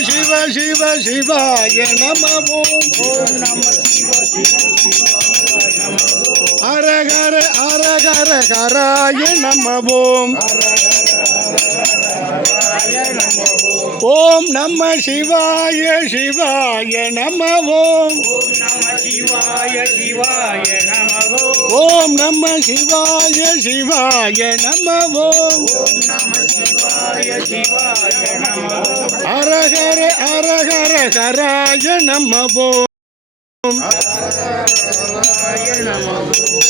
சிவ சிவ சிவாய நம ஓம் ஓம் நம சிவ சிவ சிவாய நம அரகர அரகர கராய நம ஓம் நம சிவாய சிவாய நம ஓம். ஓம் நம சிவாய சிவாய நம ஓம். நம சிவாய சிவாய நம ஓம்.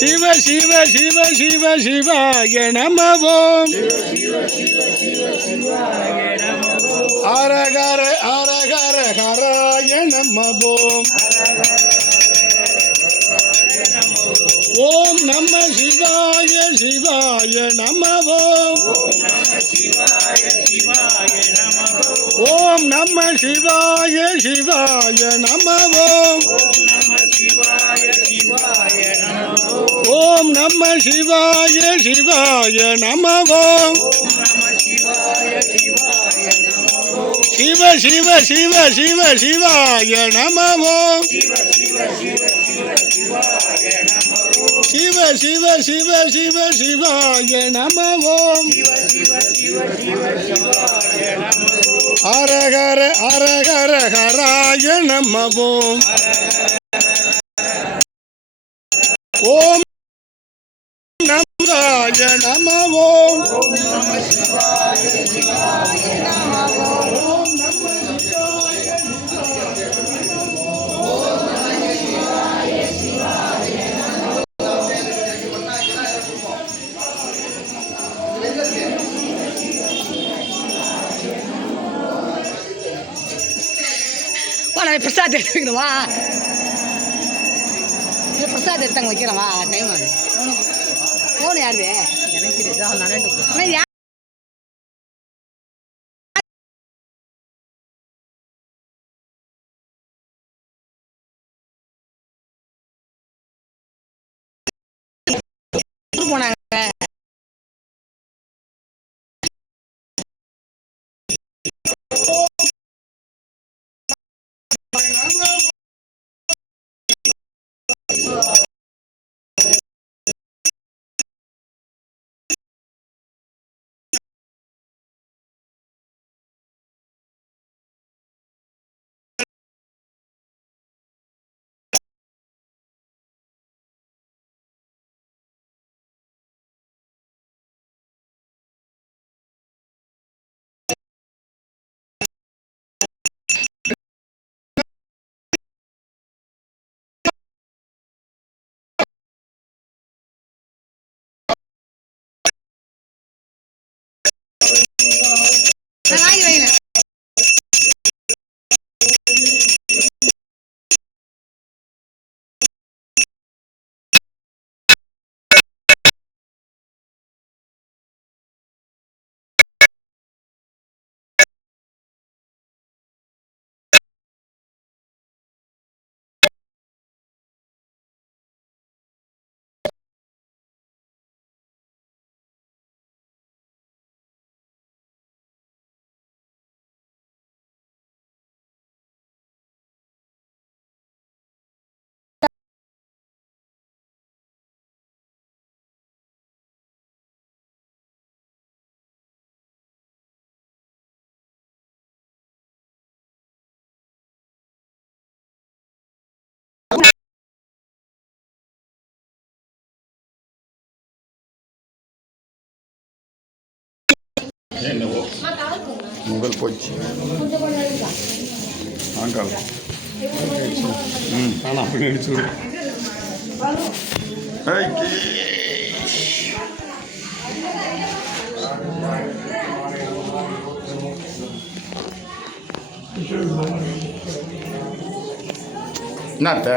சிவ சிவ சிவ சிவ சிவாய நம ஓம் அரகர அரகர ஹராய நம ஓம் ஓம் நம சிவாய சிவாய நமவோம். ஓம் நம சிவாய சிவாய நம ஓம் ஓம் நம சிவாய சிவாய நம ஓம் சிவ சிவ சிவ சிவ சிவாய நம ஓம் சிவ சிவ சிவ சிவ சிவாய நம ஓம் அரகர அரகர ஹராய நம ஓம் ஓம் நம ஓம் நான் பிரசாத் எடுத்து பிரசாத் எடுத்தாங்க வைக்கிறவா டைம் ஆகுது. ஃபோன் யாருது எனக்கு தெரியாது. யார் போனாங்க? நான் வாங்கி வைக்கிறேன் முதல் போச்சு. ஆங்கால் ம் ஆனால் அப்படி நடிச்சு என்னத்த